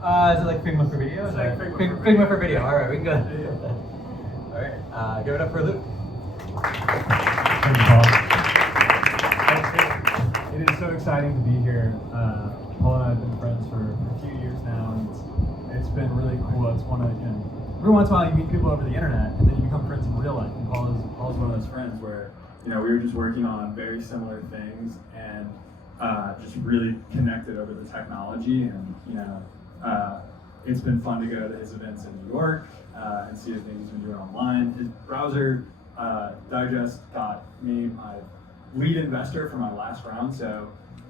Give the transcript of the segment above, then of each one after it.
Is it like Figma for video? It's like Figma for video. All right, we can go. Yeah. All right, give it up for Luke. Thank you, Paul. It is so exciting to be here. Paul and I have been friends for a few years now, and it's been really cool. It's one of, every once in a while you meet people over the internet, and then you become friends in real life. And Paul's one of those friends where we were just working on very similar things, and just really connected over the technology. And it's been fun to go to his events in New York and see the things he's been doing online. His browser digest got me my lead investor for my last round, so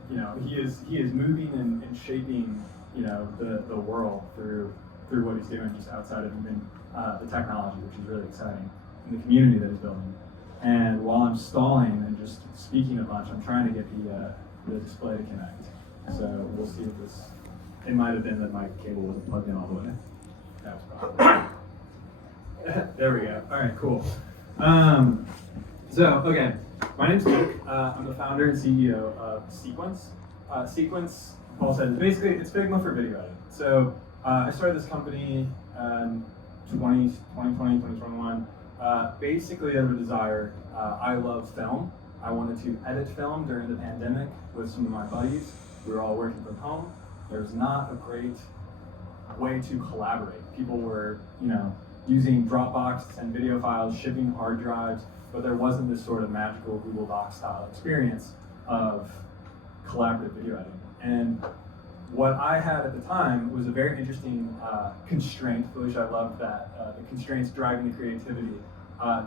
he is moving and shaping the world through what he's doing just outside of even the technology, which is really exciting, and the community that he's building. And while I'm stalling and just speaking a bunch, I'm trying to get the display to connect. So we'll see if this. It might have been that my cable wasn't plugged in all the way. That was probably. There we go. All right, cool. Okay, my name's Luke. I'm the founder and CEO of Sequence. Sequence, Paul said, it's Figma for video editing. So I started this company in 2020, 2021, basically out of a desire. I love film. I wanted to edit film during the pandemic with some of my buddies. We were all working from home. There's not a great way to collaborate. People were, using Dropbox to send video files, shipping hard drives, but there wasn't this sort of magical Google Docs style experience of collaborative video editing. And what I had at the time was a very interesting constraint, which I loved that, the constraints driving the creativity.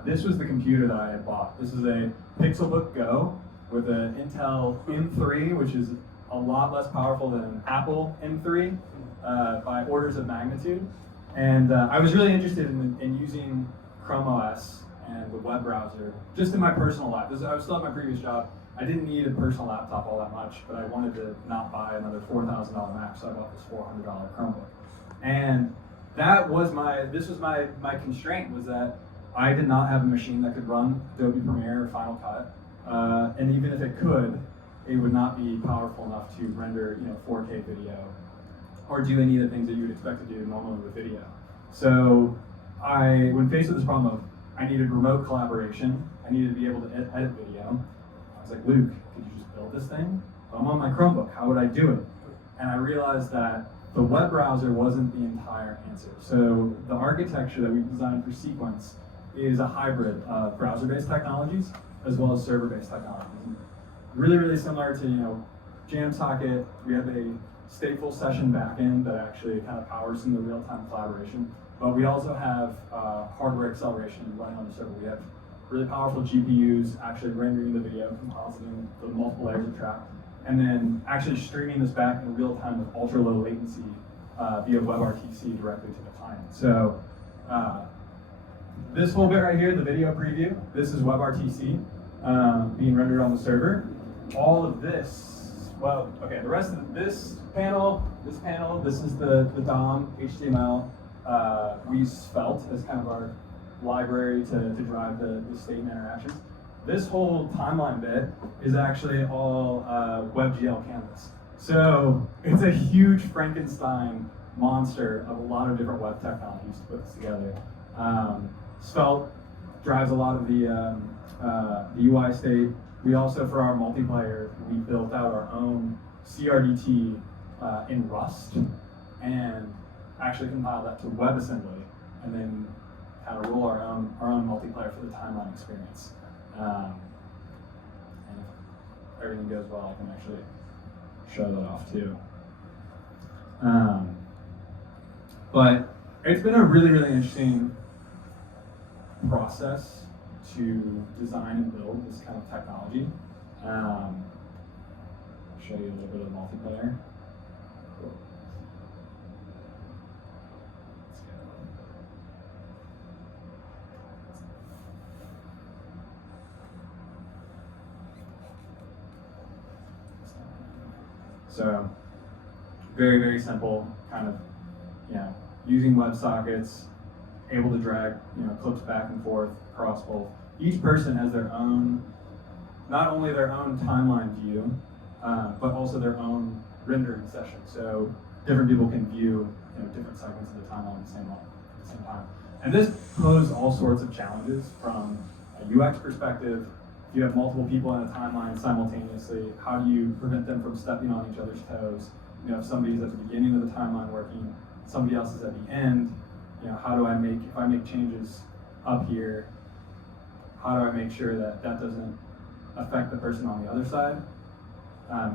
This was the computer that I had bought. This is a Pixelbook Go with an Intel M3, which is a lot less powerful than an Apple M3 by orders of magnitude. And I was really interested in using Chrome OS and the web browser just in my personal life. I was still at my previous job. I didn't need a personal laptop all that much, but I wanted to not buy another $4,000 Mac, so I bought this $400 Chromebook. And this was my constraint, was that I did not have a machine that could run Adobe Premiere or Final Cut, and even if it could, it would not be powerful enough to render 4K video or do any of the things that you would expect to do normally with video. So when faced with this problem of I needed remote collaboration, I needed to be able to edit video, I was like, Luke, could you just build this thing? I'm on my Chromebook, how would I do it? And I realized that the web browser wasn't the entire answer. So the architecture that we designed for Sequence is a hybrid of browser-based technologies as well as server-based technologies. Really, really similar to JamSocket. We have a stateful session backend that actually kind of powers some of the real-time collaboration. But we also have hardware acceleration running on the server. We have really powerful GPUs actually rendering the video, compositing the multiple layers of track, and then actually streaming this back in real time with ultra-low latency via WebRTC directly to the client. So this whole bit right here, the video preview, this is WebRTC being rendered on the server. All of this, the rest of this panel, this is the DOM, HTML. We use Svelte as kind of our library to drive the state and interactions. This whole timeline bit is actually all WebGL canvas. So it's a huge Frankenstein monster of a lot of different web technologies to put this together. Svelte drives a lot of the UI state. We also, for our multiplayer, we built out our own CRDT in Rust and actually compiled that to WebAssembly and then kind of roll our own multiplayer for the timeline experience. And if everything goes well, I can actually show that off too. But it's been a really, really interesting process to design and build this kind of technology. I'll show you a little bit of multiplayer. Cool. Let's go. So, very, very simple, kind of, using WebSockets, able to drag, clips back and forth across both. Each person has their own, not only their own timeline view, but also their own rendering session. So different people can view different segments of the timeline at the same time. And this posed all sorts of challenges from a UX perspective. If you have multiple people in a timeline simultaneously, how do you prevent them from stepping on each other's toes? If somebody's at the beginning of the timeline working, somebody else is at the end, how do I if I make changes up here, how do I make sure that that doesn't affect the person on the other side?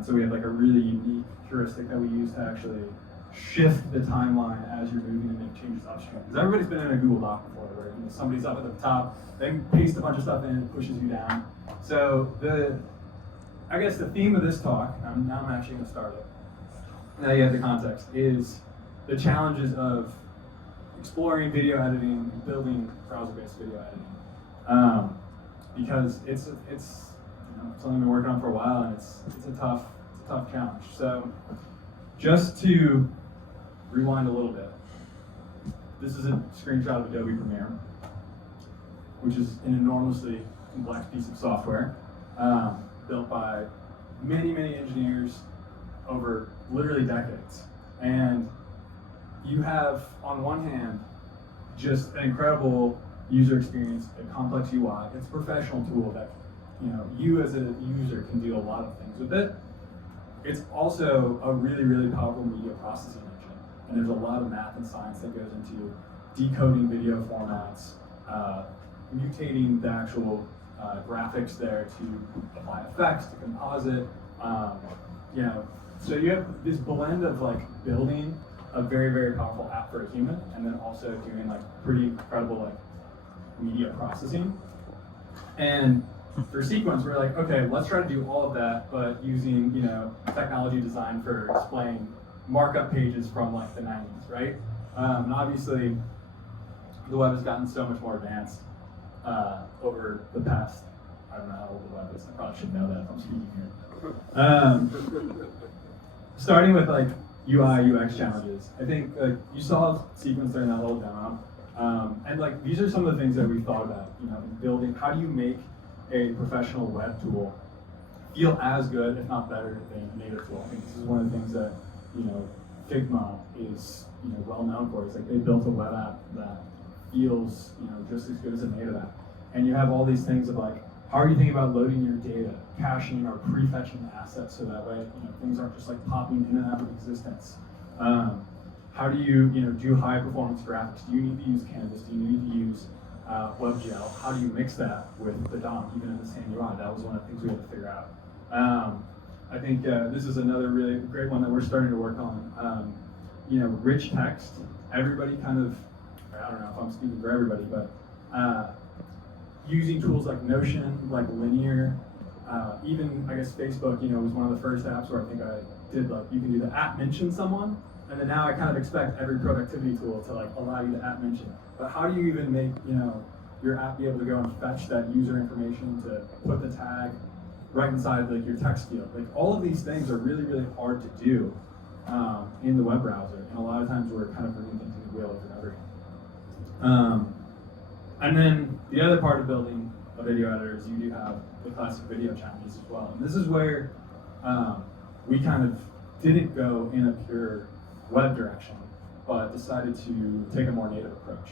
So we have like a really unique heuristic that we use to actually shift the timeline as you're moving and make changes upstream. Because everybody's been in a Google Doc before where somebody's up at the top, they paste a bunch of stuff in, it pushes you down. So I guess the theme of this talk, now I'm actually going to start it, now you have the context, is the challenges of exploring video editing and building browser-based video editing. Because it's something I've been working on for a while, and it's a tough challenge. So just to rewind a little bit, this is a screenshot of Adobe Premiere, which is an enormously complex piece of software built by many engineers over literally decades. And you have, on one hand, just an incredible user experience, a complex UI. It's a professional tool that you as a user can do a lot of things with it. It's also a really powerful media processing engine. And there's a lot of math and science that goes into decoding video formats, mutating the actual graphics there to apply effects, to composite. So you have this blend of like building a very powerful app for a human, and then also doing like pretty incredible like media processing. And for Sequence, we're like, okay, let's try to do all of that, but using technology designed for displaying markup pages from like the 90s, right? And obviously, the web has gotten so much more advanced over the past. I don't know how old the web is. I probably should know that if I'm speaking here. Starting with like UI, UX challenges. I think you saw Sequence during that whole demo, and like these are some of the things that we thought about. In building. How do you make a professional web tool feel as good, if not better, than a native tool? I think this is one of the things that Figma is well known for. It's like they built a web app that feels just as good as a native app. And you have all these things of like, how are you thinking about loading your data, caching or prefetching assets so that way things aren't just like popping in and out of existence? How do you do high performance graphics? Do you need to use Canvas? Do you need to use WebGL? How do you mix that with the DOM, even in the same UI? That was one of the things we had to figure out. I think this is another really great one that we're starting to work on. Rich text. Everybody kind of, I don't know if I'm speaking for everybody, but using tools like Notion, like Linear, even I guess Facebook, was one of the first apps where I think I did like, you can do the app mention someone, and then now I kind of expect every productivity tool to like allow you to app mention. But how do you even make your app be able to go and fetch that user information to put the tag right inside like your text field? Like all of these things are really hard to do in the web browser, and a lot of times we're kind of bringing things in the wheel over and over again. And then the other part of building a video editor is you do have the classic video challenges as well. And this is where we kind of didn't go in a pure web direction, but decided to take a more native approach.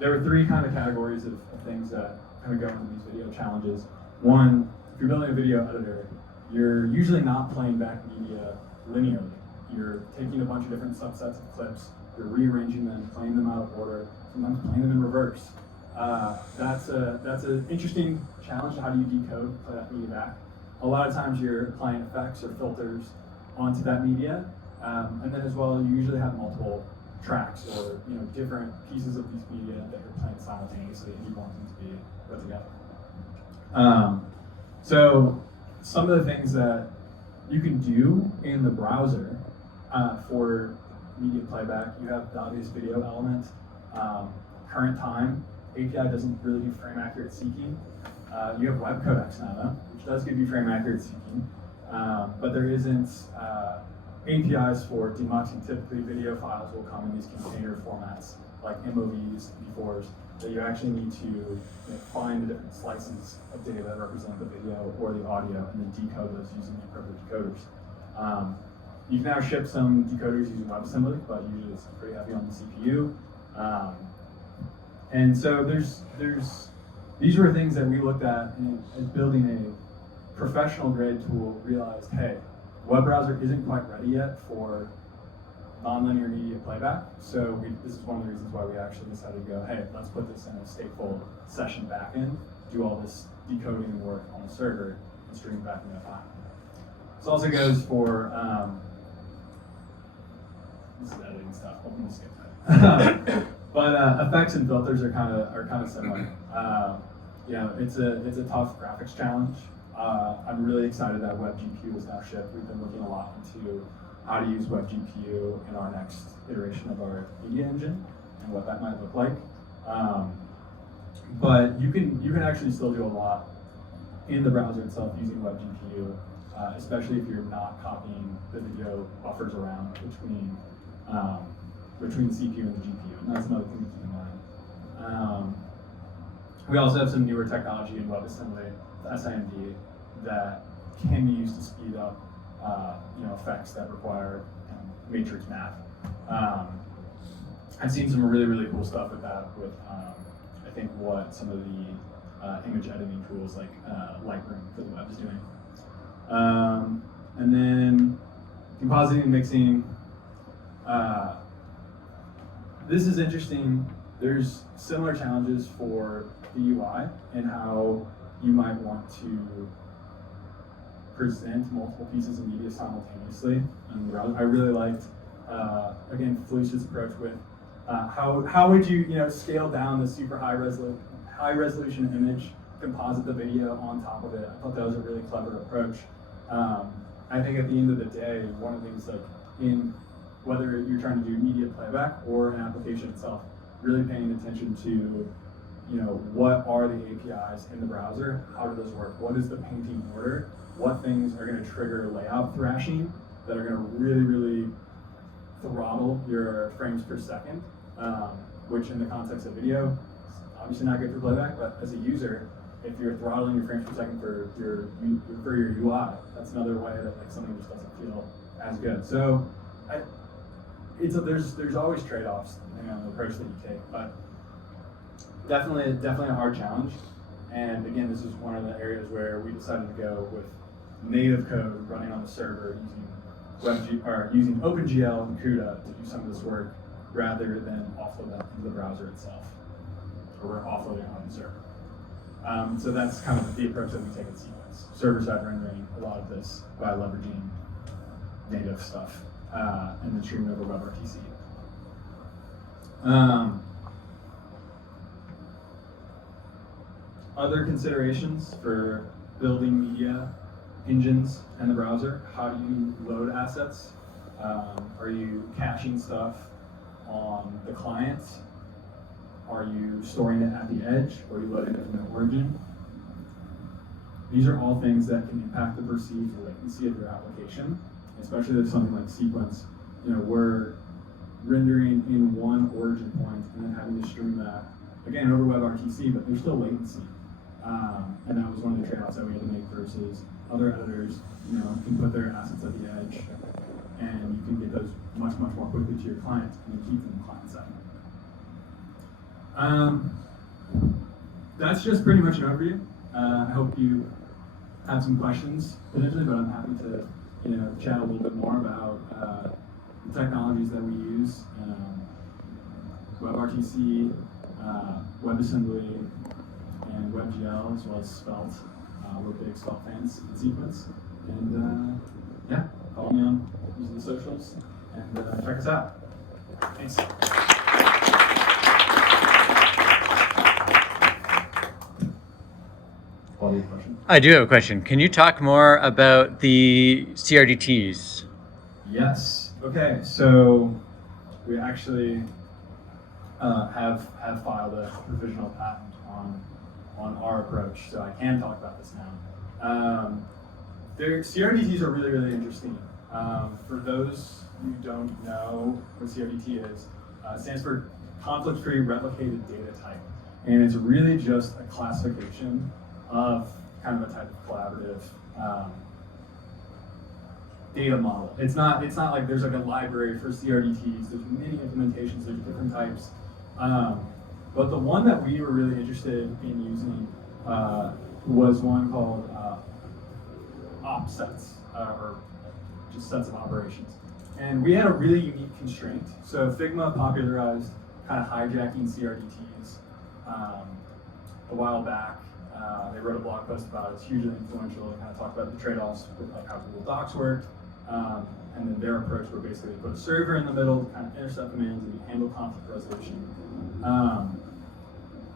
There were three kind of categories of things that kind of go into these video challenges. One, if you're building a video editor, you're usually not playing back media linearly. You're taking a bunch of different subsets of clips, you're rearranging them, playing them out of order, sometimes playing them in reverse. That's an interesting challenge. How do you decode, play that media back? A lot of times you're applying effects or filters onto that media, and then as well, you usually have multiple tracks or different pieces of these media that you're playing simultaneously, and you want them to be put together. So some of the things that you can do in the browser for media playback, you have the obvious video element, current time. API doesn't really do frame accurate seeking. You have web codecs now, though, which does give you frame accurate seeking, but there isn't APIs for demuxing. Typically, video files will come in these container formats like MOVs, B4s, that you actually need to find the different slices of data that represent the video or the audio and then decode those using the appropriate decoders. you can now ship some decoders using WebAssembly, but usually it's pretty heavy on the CPU. And so these were things that we looked at as building a professional grade tool, realized, hey, web browser isn't quite ready yet for nonlinear media playback. So this is one of the reasons why we actually decided to go, hey, let's put this in a stateful session backend, do all this decoding work on the server, and stream it back in real time. This also goes for, this is editing stuff, I'm gonna skip that. But effects and filters are kind of similar. It's a tough graphics challenge. I'm really excited that WebGPU is now shipped. We've been looking a lot into how to use WebGPU in our next iteration of our media engine and what that might look like. But you can actually still do a lot in the browser itself using WebGPU, especially if you're not copying the video buffers around between the CPU and the GPU, and that's another thing to keep in mind. We also have some newer technology in WebAssembly, the SIMD, that can be used to speed up effects that require matrix math. I've seen some really, really cool stuff with that, with I think what some of the image editing tools like Lightroom for the web is doing. And then compositing and mixing. This is interesting. There's similar challenges for the UI and how you might want to present multiple pieces of media simultaneously. And I really liked, again, Felicia's approach with how would you scale down the super high resolution image, composite the video on top of it. I thought that was a really clever approach. I think at the end of the day, one of the things, like in whether you're trying to do media playback or an application itself, really paying attention to what are the APIs in the browser, how do those work, what is the painting order, what things are going to trigger layout thrashing that are going to really, really throttle your frames per second, which in the context of video is obviously not good for playback, but as a user, if you're throttling your frames per second for your UI, that's another way that something just doesn't feel as good. So there's always trade-offs depending on the approach that you take, but definitely a hard challenge. And again, this is one of the areas where we decided to go with native code running on the server using OpenGL and CUDA to do some of this work rather than offload that into the browser itself, or we're offloading on the server. So that's kind of the approach that we take at Sequence. Server-side rendering a lot of this by leveraging native stuff and then streaming over WebRTC. Other considerations for building media engines in the browser: how do you load assets? Are you caching stuff on the client? Are you storing it at the edge, or are you loading it from the origin? These are all things that can impact the perceived latency of your application, especially if something like Sequence, we're rendering in one origin point and then having to stream that, again, over WebRTC, but there's still latency. And that was one of the trade-offs that we had to make versus other editors, can put their assets at the edge, and you can get those much, much more quickly to your client and keep them client side. That's just pretty much an overview. I hope you have some questions potentially, but I'm happy to chat a little bit more about the technologies that we use, WebRTC, WebAssembly, and WebGL, as well as Svelte. We're big Svelte fans in Sequence. And follow me on using the socials and check us out. Thanks. I do have a question. Can you talk more about the CRDTs? Yes. Okay. So we actually have filed a provisional patent on our approach, so I can talk about this now. CRDTs are really, really interesting. For those who don't know what CRDT is, it stands for conflict-free replicated data type, and it's really just a classification of kind of a type of collaborative data model. It's not like there's like a library for CRDTs. There's many implementations. There's different types. But the one that we were really interested in using was one called op sets, or just sets of operations. And we had a really unique constraint. So Figma popularized kind of hijacking CRDTs a while back. They wrote a blog post about it. It's hugely influential. They kind of talked about the trade-offs with like how Google Docs worked. And then their approach were basically put a server in the middle to kind of intercept commands and handle conflict resolution.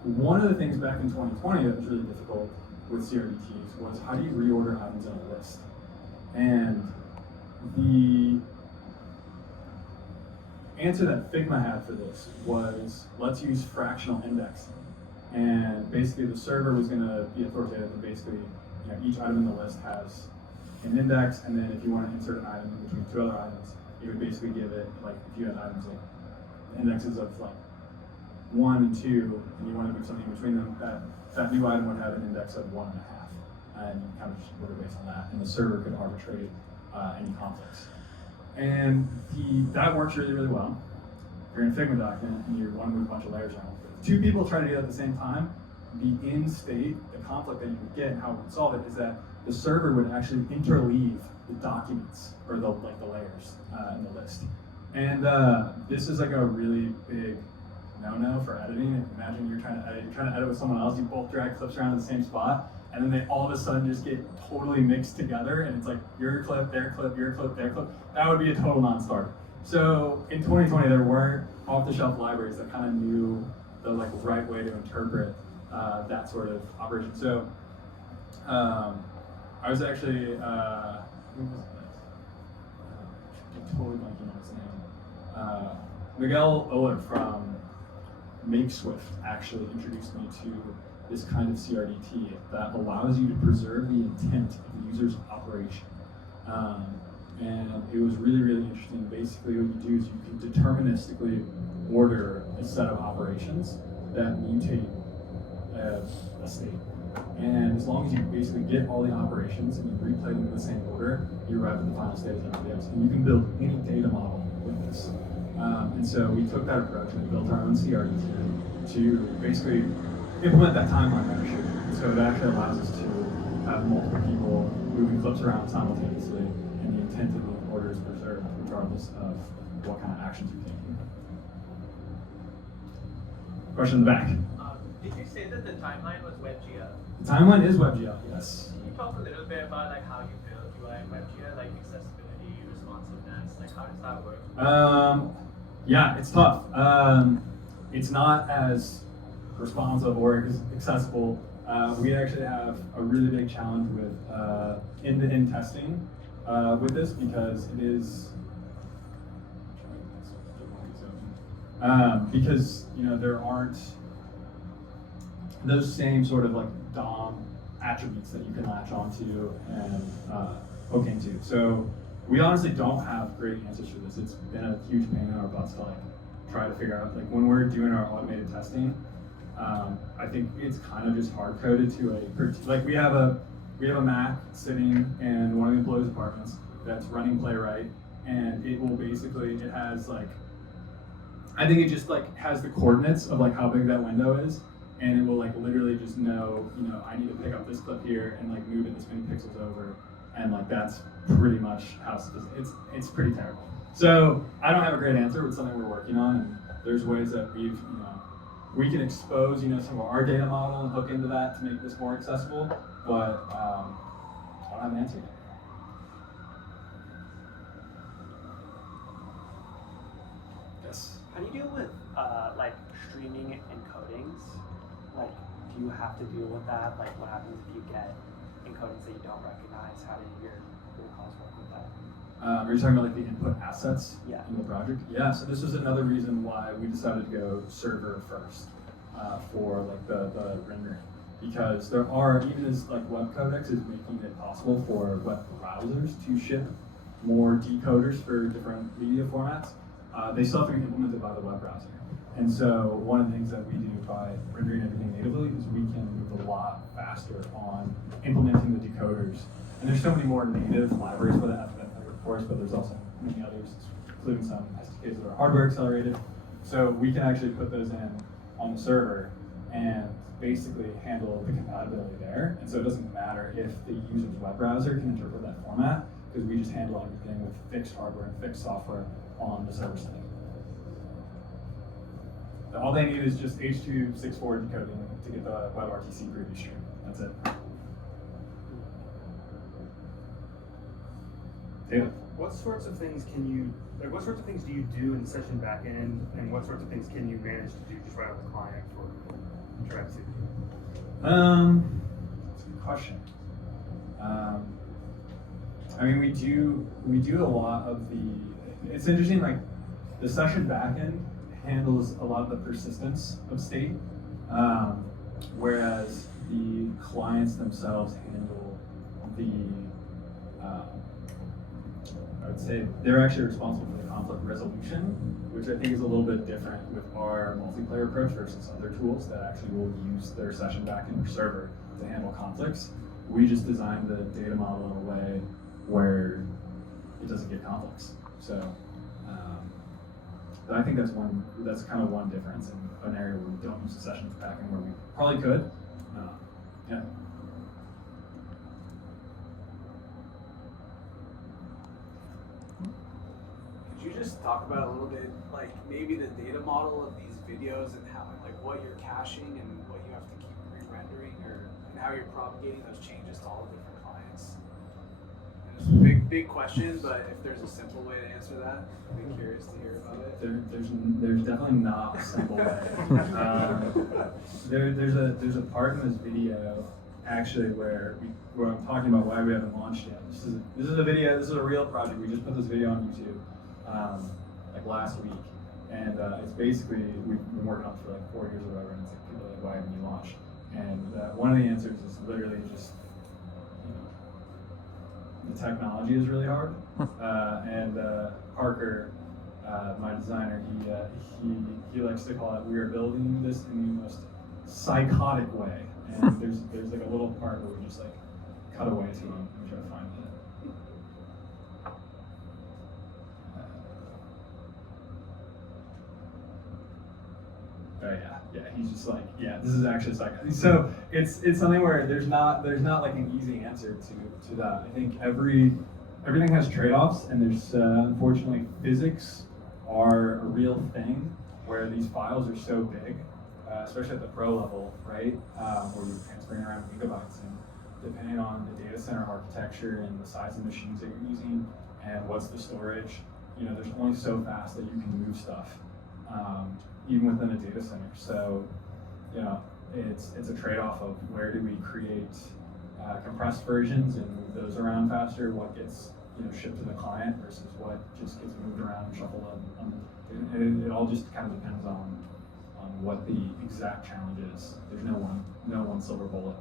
One of the things back in 2020 that was really difficult with CRDTs was how do you reorder items in a list? And the answer that Figma had for this was, let's use fractional indexing. And basically the server was going to be authoritative, and basically each item in the list has an index, and then if you want to insert an item in between two other items, it would basically give it, like if you had items like indexes of like 1 and 2, and you want to move something in between them, that new item would have an index of 1.5. And you kind of just order based on that, and the server could arbitrate any conflicts. And that works really, really well. You're in a Figma document and you want to move a bunch of layers around. If two people try to do that at the same time, the end state, the conflict that you would get and how we would solve it is that the server would actually interleave the documents or the layers in the list. And this is like a really big no-no for editing. Imagine you're trying to edit with someone else, you both drag clips around in the same spot, and then they all of a sudden just get totally mixed together, and it's like your clip, their clip, your clip, their clip. That would be a total non-starter. So in 2020, there weren't off-the-shelf libraries that kind of knew the right way to interpret that sort of operation. So I was actually, who was it? I'm totally blanking on his name. Miguel Oler from MakeSwift actually introduced me to this kind of CRDT that allows you to preserve the intent of the user's operation. And it was really, really interesting. Basically what you do is you can deterministically order a set of operations that mutate a state. And as long as you basically get all the operations and you replay them in the same order, you arrive at the final state as everybody else. And you can build any data model with this. And so we took that approach and built our own CRDT to basically implement that timeline ownership. So it actually allows us to have multiple people moving clips around simultaneously, and the intent of the order is preserved regardless of what kind of actions you're taking. Question in the back. Did you say that the timeline was WebGL? The timeline is WebGL, yes. Can you talk a little bit about how you build UI in WebGL, like accessibility, responsiveness, how does that work? Yeah, it's tough. It's not as responsive or accessible. We actually have a really big challenge with end-to-end testing with this because it is because there aren't those same sort of DOM attributes that you can latch onto and hook into. So we honestly don't have great answers for this. It's been a huge pain in our butts to try to figure out when we're doing our automated testing. I think it's kind of just hard coded to we have a Mac sitting in one of the employees' apartments that's running Playwright, and it will basically it has I think it just has the coordinates of how big that window is, and it will literally just know I need to pick up this clip here and move it this many pixels over, and that's pretty much how it's pretty terrible. So I don't have a great answer. It's something we're working on, and there's ways that we can expose some of our data model and hook into that to make this more accessible, but I don't have an answer yet. Yes. How do you deal with streaming encodings? Do you have to deal with that? What happens if you get encodings that you don't recognize? How do your calls work with that? Are you talking about the input assets Yeah. in the project? Yeah, so this was another reason why we decided to go server first for the rendering. Because there are, even as web codecs is making it possible for web browsers to ship more decoders for different media formats, they still have to be implemented by the web browser. And so one of the things that we do by rendering everything natively is we can move a lot faster on implementing the decoders. And there's so many more native libraries for that course, but there's also many others, including some SDKs that are hardware accelerated. So we can actually put those in on the server and basically handle the compatibility there. And so it doesn't matter if the user's web browser can interpret that format, because we just handle everything with fixed hardware and fixed software on the server side. All they need is just H.264 decoding to get the WebRTC preview stream. That's it. David. What sorts of things can you, like what sorts of things do you do in session backend, and what sorts of things can you manage to do just right on the client for Travis? That's a good question. I mean, we do a lot of the, it's interesting, like the session backend handles a lot of the persistence of state, whereas the clients themselves handle the, I would say they're actually responsible for the conflict resolution, which I think is a little bit different with our multiplayer approach versus other tools that actually will use their session backend or server to handle conflicts. We just designed the data model in a way where it doesn't get conflicts. So, but I think that's kind of one difference in an area where we don't use the session backend where we probably could. Yeah. Could you just talk about a little bit, like maybe the data model of these videos and how, like what you're caching and what you have to keep re-rendering, and how you're propagating those changes to all the different clients? And it's a big question, but if there's a simple way to answer that, I'd be curious to hear about it. There's definitely not a simple way. There's a part in this video actually where I'm talking about why we haven't launched yet. This is a video. This is a real project. We just put this video on YouTube like last week, and it's basically we've been working on it for like 4 years or whatever. And it's like people are like, why haven't you launched? And one of the answers is literally just the technology is really hard. And Parker, my designer, he likes to call it, we are building this in the most psychotic way. And there's like a little part where we just like cut away to him and try to find it. Yeah, he's just like, yeah, this is actually psychotic. So it's something where there's not like an easy answer to that. I think everything has trade-offs, and there's unfortunately physics are a real thing where these files are so big, especially at the pro level, right? Where you're transferring around gigabytes, and depending on the data center architecture and the size of machines that you're using and what's the storage, there's only so fast that you can move stuff, even within a data center. So, it's a trade-off of where do we create compressed versions and move those around faster, what gets shipped to the client versus what just gets moved around and shuffled up. It all just kind of depends on what the exact challenge is. There's no one silver bullet.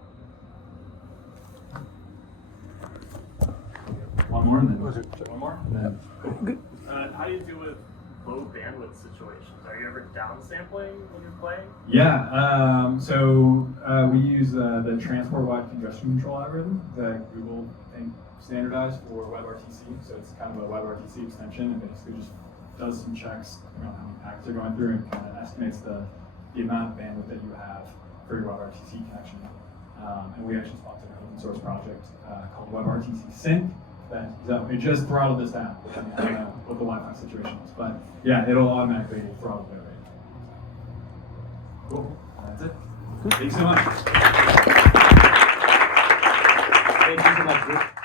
One more and then one more. And then, cool. How do you deal with low bandwidth situations? Are you ever downsampling when you're playing? Yeah, so we use the transport-wide congestion control algorithm that Google, I think, standardized for WebRTC. So it's kind of a WebRTC extension, and basically just does some checks around how many packets are going through and kind of estimates the amount of bandwidth that you have for your WebRTC connection. And we actually sponsored an open source project called WebRTC Sync. It just throttled this down. I mean, I don't know what the Wi-Fi situation is, but yeah, it'll automatically throttle it. Cool. That's it. Thanks so much. Thank you so much, Bruce.